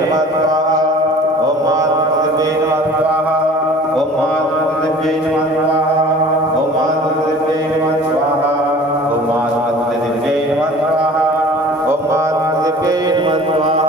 नमः स्वाहा ओम मातृदेव्यै नमः स्वाहा ओम मातृदेव्यै नमः स्वाहा ओम मातृदेव्यै नमः स्वाहा ओम मातृदेव्यै नमः स्वाहा ओम मातृदेव्यै नमः स्वाहा